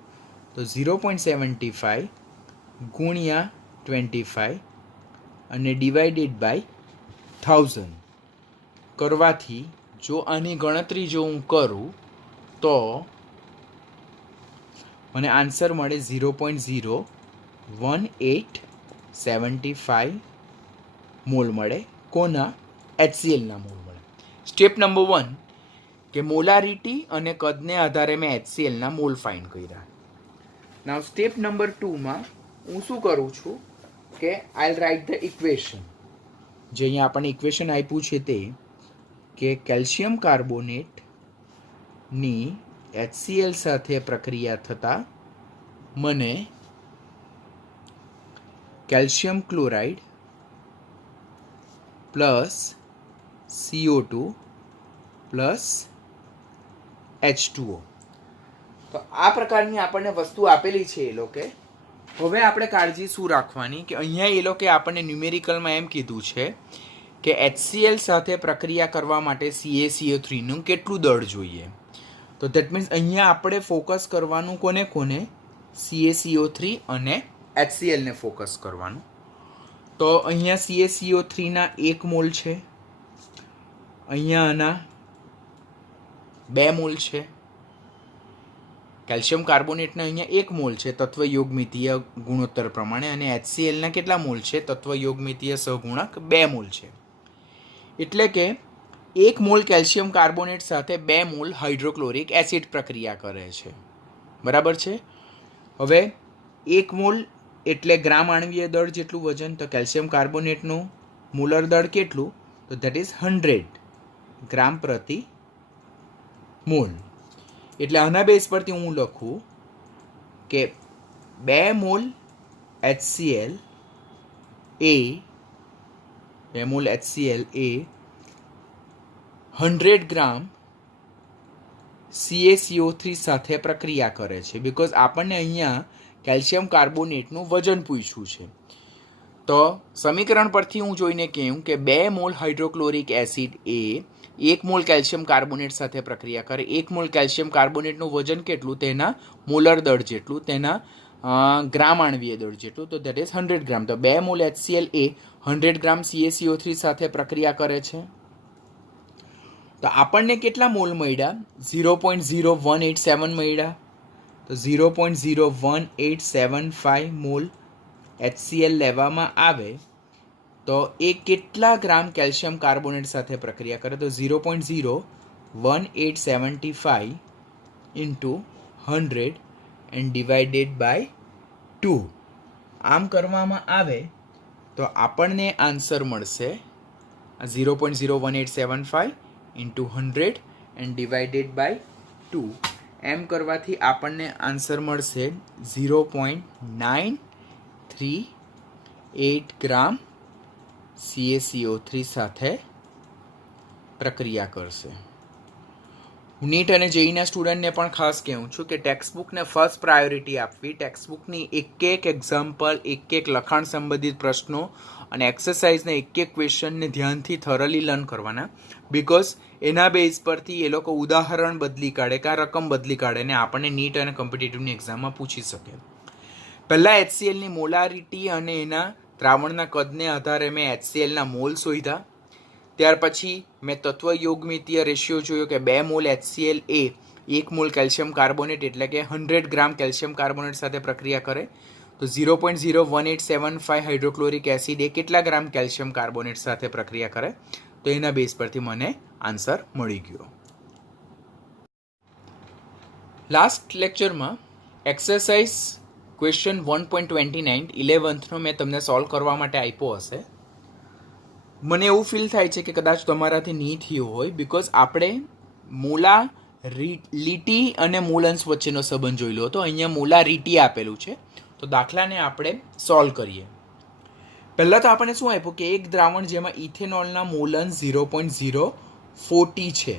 તો 0.75 ગુણ્યા 25 અને ડિવાઇડેડ બાય 1000 કરવાથી જો આની ગણતરી જો હું કરું તો મને આન્સર મળે 0.01875 મોલ મળે. કોના? HClના મોલ મળે. સ્ટેપ નંબર 1 કે મોલારિટી અને કદને આધારે મેં HClના મોલ ફાઇન્ડ કર્યા. નાવ સ્ટેપ નંબર 2માં હું શું કરું છું કે આઈ રાઇટ ધ ઇક્વેશન. જે અહીંયા આપણને ઇક્વેશન આપ્યું છે તે કે કેલ્શિયમ કાર્બોનેટની HCl સાથે પ્રક્રિયા થતાં મને calcium chloride plus CO2 plus H2O. તો આ પ્રકારની આપણને વસ્તુ આપેલી છે એ લોકે. હવે આપણે કાળજી શું રાખવાની કે અહીંયા એ લોકે આપણને ન્યુમેરિકલમાં એમ કીધું છે કે HCl સાથે પ્રક્રિયા કરવા માટે CaCO3નું કેટલું દળ જોઈએ. તો દેટ મીન્સ અહીંયા આપણે ફોકસ કરવાનું કોને CaCO3 અને HClને ફોકસ કરવાનું. તો અહીંયા CaCO3ના 1 મોલ છે, અહીંયા આના 2 મોલ છે. કેલ્શિયમ કાર્બોનેટના અહીંયા 1 મોલ છે તત્વ યોગમિતીય ગુણોત્તર પ્રમાણે અને HClના કેટલા મોલ છે? તત્વ યોગમિતીય સહગુણક 2 મોલ છે. એટલે કે 1 મોલ કેલ્શિયમ કાર્બોનેટ સાથે 2 મોલ હાઇડ્રોક્લોરિક એસિડ પ્રક્રિયા કરે છે, બરાબર છે. હવે 1 મોલ એટલે ગ્રામ આણવીય દળ જેટલું વજન, તો કેલ્શિયમ કાર્બોનેટનું મોલર દળ કેટલું? તો દેટ ઇઝ 100 ગ્રામ પ્રતિ મોલ. એટલે આના બેઝ પરથી હું લખું કે 2 મોલ HCl એ 100 ગ્રામ CaCO3 સાથે પ્રક્રિયા કરે છે. બિકોઝ આપણને અહીંયા કેલ્શિયમ કાર્બોનેટનું વજન પૂછ્યું છે. તો સમીકરણ પરથી હું જોઈને કહ્યું કે 2 મોલ હાઇડ્રોક્લોરિક એસિડ એ 1 મોલ કેલ્શિયમ કાર્બોનેટ સાથે પ્રક્રિયા કરે. 1 મોલ કેલ્શિયમ કાર્બોનેટનું વજન કેટલું? તેના મોલર દળ જેટલું, તેના ગ્રામ આણવીય દળ જેટલું, તો દેટ ઇઝ 100 ગ્રામ. તો 2 મોલ HCl એ 100 ગ્રામ CaCO3 સાથે પ્રક્રિયા કરે છે. તો આપણને કેટલા મોલ મળ્યા? 0.0187 મળ્યા. તો 0.01875 મોલ HCl લેવામાં આવે તો એ કેટલા ગ્રામ કેલ્શિયમ કાર્બોનેટ સાથે પ્રક્રિયા કરે? તો 0.01875 ઇન્ટુ 100 એન્ડ ડિવાઇડેડ બાય 2. આમ કરવામાં આવે તો આપણને આન્સર મળશે 0.01875 ઇન્ટુ 100 એન્ડ ડિવાઇડેડ બાય 2. એમ કરવાથી આપણને આન્સર મળશે 0.938 ગ્રામ CaCO3 સાથે પ્રક્રિયા કરશે. નીટ અને જેઈના સ્ટુડન્ટને પણ ખાસ કહેવું છું કે ટેક્સ્ટબુકને ફર્સ્ટ પ્રાયોરિટી આપવી. ટેક્સ્ટબુકની એક એક્ઝામ્પલ, એક લખાણ સંબંધિત પ્રશ્નો અને એક્સરસાઇઝને એક ક્વેશ્ચનને ધ્યાનથી થરલી લર્ન કરવાના. બિકોઝ એના બેઝ પરથી એ લોકો ઉદાહરણ બદલી કાઢે કાં રકમ બદલી કાઢે ને આપણને નીટ અને કોમ્પિટિટિવની એક્ઝામમાં પૂછી શકે. પહેલાં HClની મોલારિટી અને એના દ્રાવણના કદને આધારે મેં HClના મોલ શોધ્યા. ત્યાર પછી મેં તત્વયોગમિતીય રેશિયો જોયો કે 2 મોલ HCl એ 1 મોલ કેલ્શિયમ કાર્બોનેટ એટલે કે 100 ગ્રામ કેલ્શિયમ કાર્બોનેટ સાથે પ્રક્રિયા કરે તો 0.01875 હાઇડ્રોક્લોરિક એસિડ એ કેટલા ગ્રામ કેલ્શિયમ કાર્બોનેટ સાથે પ્રક્રિયા કરે, તો એના બેઝ પરથી મને આન્સર મળી ગયો. લાસ્ટ લેક્ચરમાં એક્સરસાઇઝ ક્વેશ્ચન 1.29 11thનો મેં તમને સોલ્વ કરવા માટે આપ્યો હશે. મને એવું ફીલ થાય છે કે કદાચ તમારાથી નહીં થયું હોય, બિકોઝ આપણે મોલા લીટી અને મૂલ અંશ વચ્ચેનો સંબંધ જોઈ લો હતો. અહીંયા મોલારિટી આપેલું છે, તો દાખલાને આપણે સોલ્વ કરીએ. પહેલાં તો આપણને શું આપ્યું કે એક દ્રાવણ જેમાં ઇથેનોલના મૂલંશ 0.040 છે.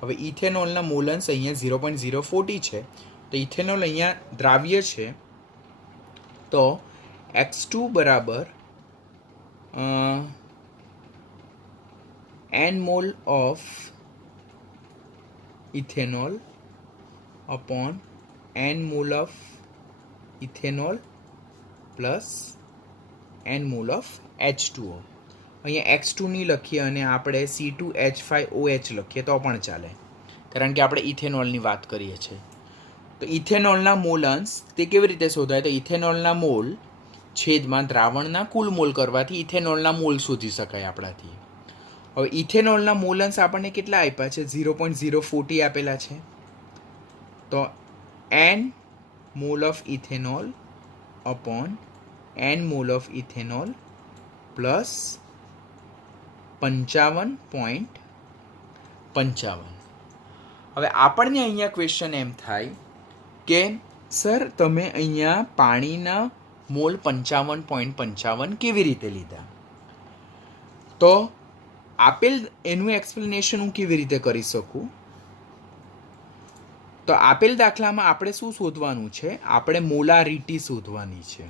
હવે ઇથેનોલના મૂલંશ અહીંયા 0.040 છે, તો ઇથેનોલ અહીંયા દ્રાવ્ય છે, તો X2 બરાબર n mole of ethanol upon n mole of ethanol plus n mole of H2O. અહીંયા X2 ની લખીએ અને આપણે C2H5OH લખીએ તો પણ ચાલે, કારણ કે આપણે ઇથેનોલની વાત કરીએ છીએ. તો ઇથેનોલના મોલ અંશ તે કેવી રીતે શોધાય? તો ઇથેનોલના મોલ છેદમાં દ્રાવણના કુલ મોલ કરવાથી ઇથેનોલના મોલ શોધી શકાય આપણાથી. હવે ઇથેનોલના મોલ અંશ આપણને કેટલા આપ્યા છે? 0.040 આપેલા છે. તો n mole of ethanol upon n mole of ethanol plus 55.55. હવે આપણને અહીંયા ક્વેશ્ચન એમ થાય કે સર તમે અહીંયા પાણીના મોલ 55.55 કેવી રીતે લીધા? તો આપેલ એનું એક્સપ્લેનેશન હું કેવી રીતે કરી શકું? તો આપેલ દાખલામાં આપણે શું શોધવાનું છે? આપણે મોલારિટી શોધવાની છે.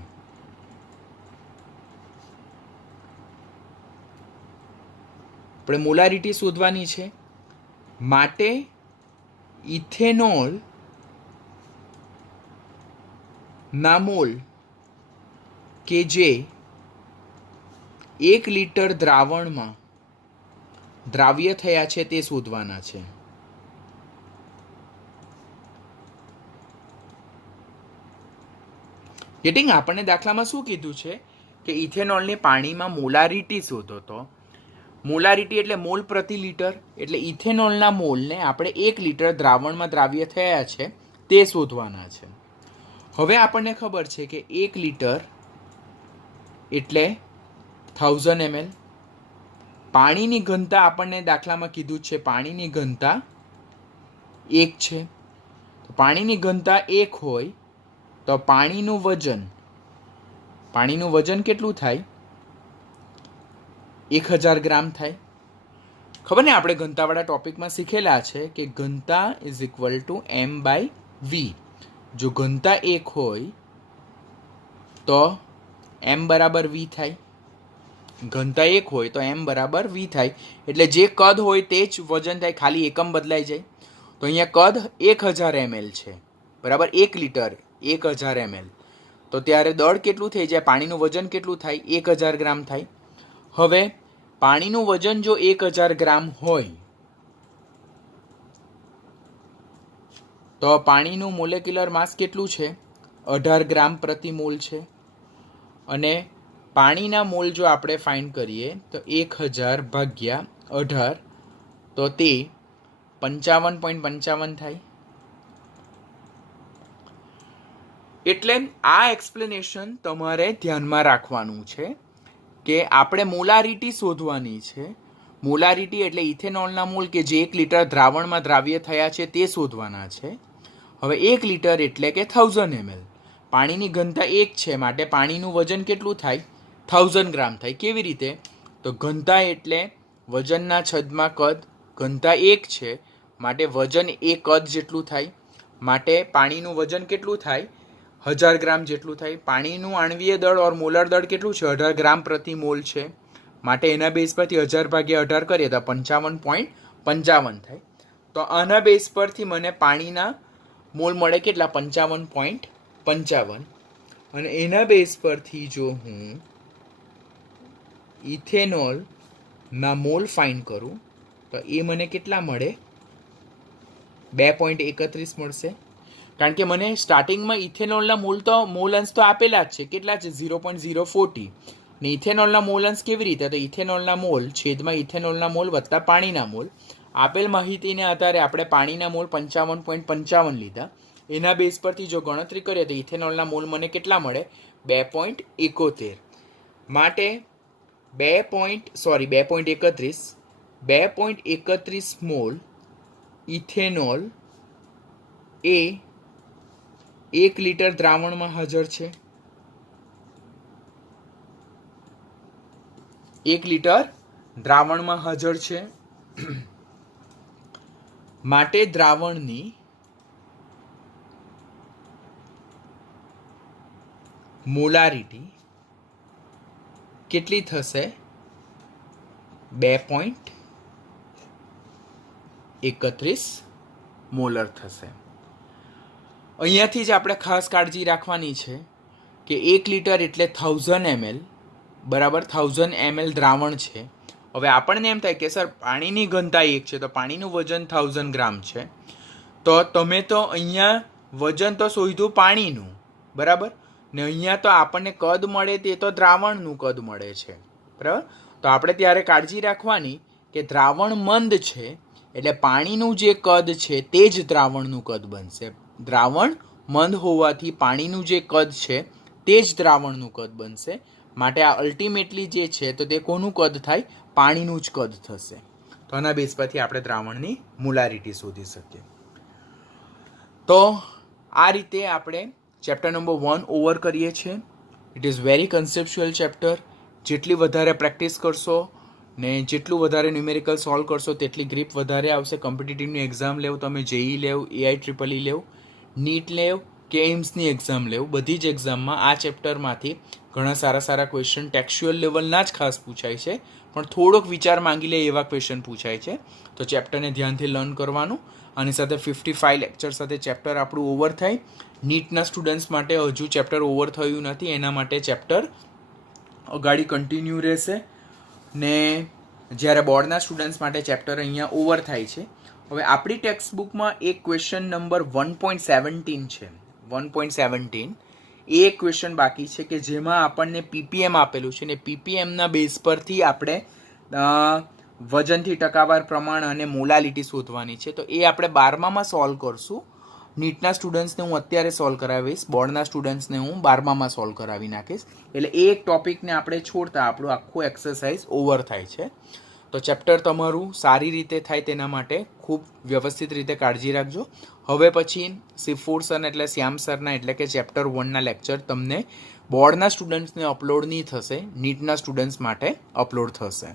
આપણે મોલારિટી શોધવાની છે માટે ઇથેનોલ ના મોલ કે જે 1 લિટર દ્રાવણમાં દ્રાવ્ય થયા છે તે શોધવાના છે. ગેટિંગ? આપણને દાખલામાં શું કીધું છે કે ઇથેનોલની પાણીમાં મોલારિટી શોધો. તો મોલારિટી એટલે મોલ પ્રતિ લિટર, એટલે ઇથેનોલના મોલને આપણે 1 લિટર દ્રાવણમાં દ્રાવ્ય થયા છે તે શોધવાના છે. હવે આપણને ખબર છે કે 1 લિટર એટલે 1000 ml. પાણીની ઘનતા આપણને દાખલામાં કીધું છે, પાણીની ઘનતા 1 છે. તો પાણીની ઘનતા 1 હોય તો પાણીનું વજન કેટલું થાય? 1000 ગ્રામ થાય. ખબર ને, આપણે ઘનતાવાળા ટોપિકમાં શીખેલા છે કે ઘનતા ઇઝ ઇક્વલ ટુ m/v. જો ઘનતા 1 હોય તો m બરાબર v થાય. ઘનતા 1 હોય તો m બરાબર v થાય, એટલે જે કદ હોય તે જ વજન થાય, ખાલી એકમ બદલાઈ જાય. તો અહીંયા કદ 1000 ml છે, બરાબર. 1 લિટર 1000 ml, તો ત્યારે દળ કેટલું થઈ જાય? પાણીનું વજન કેટલું થાય? 1000 ગ્રામ થાય. હવે પાણીનું વજન જો 1000 ગ્રામ હોય તો પાણીનું મોલેક્યુલર માસ કેટલું છે? 18 ગ્રામ પ્રતિ મોલ છે. અને પાણીના મોલ જો આપણે ફાઇન્ડ કરીએ તો 1000 ભાગ્યા 18, તો તે 55.55 થાય. એટલે આ એક્સપ્લેનેશન તમારે ધ્યાનમાં રાખવાનું છે કે આપણે મોલારિટી શોધવાની છે. મોલારિટી એટલે ઇથેનોલના મોલ કે જે 1 લિટર દ્રાવણમાં દ્રાવ્ય થયા છે તે શોધવાના છે. હવે 1 લિટર એટલે કે 1000 ml. પાણીની ઘનતા 1 છે, માટે પાણીનું વજન કેટલું થાય? 1000 ગ્રામ થાય. કેવી રીતે? તો ઘનતા એટલે વજનના છેદમાં કદ, ઘનતા 1 છે માટે વજન એ કદ જેટલું થાય. માટે પાણીનું વજન કેટલું થાય? 1000 ગ્રામ જેટલું થાય. પાણીનું આણ્વીય દળ ઓર મોલર દળ કેટલું છે? 18 ગ્રામ પ્રતિ મોલ છે. માટે એના બેઝ પરથી 1000 ભાગ્યા 18 કરીએ તો 55.55 થાય. તો આના બેઝ પરથી મને પાણીના મોલ મળે કેટલા? 55.55. અને એના બેઝ પરથી જો હું ઇથેનોલના મોલ ફાઇન્ડ કરું તો એ મને કેટલા મળે? 2.31 મળશે. કારણ કે મને સ્ટાર્ટિંગમાં ઇથેનોલના મોલ અંશ તો આપેલા જ છે. કેટલા છે? 0.040. ને ઇથેનોલના મોલ અંશ કેવી રીતે? તો ઇથેનોલના મોલ છેદમાં ઇથેનોલના મોલ વત્તા પાણીના મોલ. આપેલ માહિતીને આધારે આપણે પાણીના મોલ 55.55 લીધા. એના બેઝ પરથી જો ગણતરી કરીએ તો ઇથેનોલના મોલ મને કેટલા મળે? 2.71. માટે 2.31 મોલ ઇથેનોલ એ 1 લીટર દ્રાવણમાં હાજર છે. 1 લીટર દ્રાવણમાં હાજર છે. માટે દ્રાવણની મોલારિટી કેટલી થશે? 2.31 મોલર થશે. અહીંયાથી જ આપણે ખાસ કાળજી રાખવાની છે કે 1 લીટર એટલે 1000 ml બરાબર 1000 ml દ્રાવણ છે. હવે આપણને એમ થાય કે સર પાણીની ઘનતા 1 છે તો પાણીનું વજન 1000 ગ્રામ છે. તો તમે તો અહીંયા વજન તો શોધ્યું પાણીનું બરાબર, ને અહીંયા તો આપણને કદ મળે તે તો દ્રાવણનું કદ મળે છે બરાબર. તો આપણે ત્યારે કાળજી રાખવાની કે દ્રાવણ મંદ છે એટલે પાણીનું જે કદ છે તે જ દ્રાવણનું કદ બનશે. દ્રાવણ મંદ હોવાથી પાણીનું જે કદ છે તે જ દ્રાવણનું કદ બનશે. માટે આ અલ્ટિમેટલી જે છે તો તે કોનું કદ થાય? પાણીનું જ કદ થશે. તો આના બેઝ પરથી આપણે દ્રાવણની મોલારિટી શોધી શકીએ. તો આ રીતે આપણે ચેપ્ટર નંબર 1 ઓવર કરીએ છીએ. It is very conceptual chapter. જેટલી વધારે પ્રેક્ટિસ કરશો ને જેટલું વધારે ન્યુમેરિકલ સોલ્વ કરશો તેટલી ગ્રીપ વધારે આવશે. કોમ્પિટિટિવની એક્ઝામ લેવું, તમે જેઈ લેવ, AIEEE લેવ, નીટ લેવ કે એમ્સની એક્ઝામ લેવ, બધી જ એક્ઝામમાં આ ચેપ્ટરમાંથી ઘણા સારા ક્વેશ્ચન ટેક્સ્ચ્યુઅલ લેવલના જ ખાસ પૂછાય છે, પણ થોડોક વિચાર માંગી લે એવા ક્વેશ્ચન પૂછાય છે. તો ચેપ્ટરને ધ્યાનથી લર્ન કરવાનું. આની સાથે 55 લેક્ચર સાથે ચેપ્ટર આપણું ઓવર થાય. નીટના સ્ટુડન્ટ્સ માટે હજુ ચેપ્ટર ઓવર થયું નથી, એના માટે ચેપ્ટર અગાડી કન્ટિન્યુ રહેશે. ને જ્યારે બોર્ડના સ્ટુડન્ટ્સ માટે ચેપ્ટર અહીંયા ઓવર થાય છે. હવે આપણી ટેક્સ્ટ બુકમાં એક ક્વેશ્ચન નંબર 1.17 છે. 1.17 એ એક ક્વેશ્ચન બાકી છે કે જેમાં આપણને PPM આપેલું છે ને PPMના બેઝ પરથી આપણે વજનથી ટકાવાર પ્રમાણ અને મોલાલિટી શોધવાની છે. તો એ આપણે 12મામાં સોલ્વ કરશું. નીટના સ્ટુડન્ટ્સને હું અત્યારે સોલ્વ કરાવીશ, બોર્ડના સ્ટુડન્ટ્સને હું 12મામાં સોલ્વ કરાવી નાખીશ. એટલે એ એક ટોપિકને આપણે છોડતા આપણું આખું એક્સરસાઇઝ ઓવર થાય છે. તો ચેપ્ટર તમારું સારી રીતે થાય તેના માટે ખૂબ વ્યવસ્થિત રીતે કાળજી રાખજો. હવે પછી શિવપુર સર એટલે શ્યામ સરના એટલે કે ચેપ્ટર 1ના લેક્ચર તમને બોર્ડના સ્ટુડન્ટ્સને અપલોડ નહીં થશે, નીટના સ્ટુડન્ટ્સ માટે અપલોડ થશે.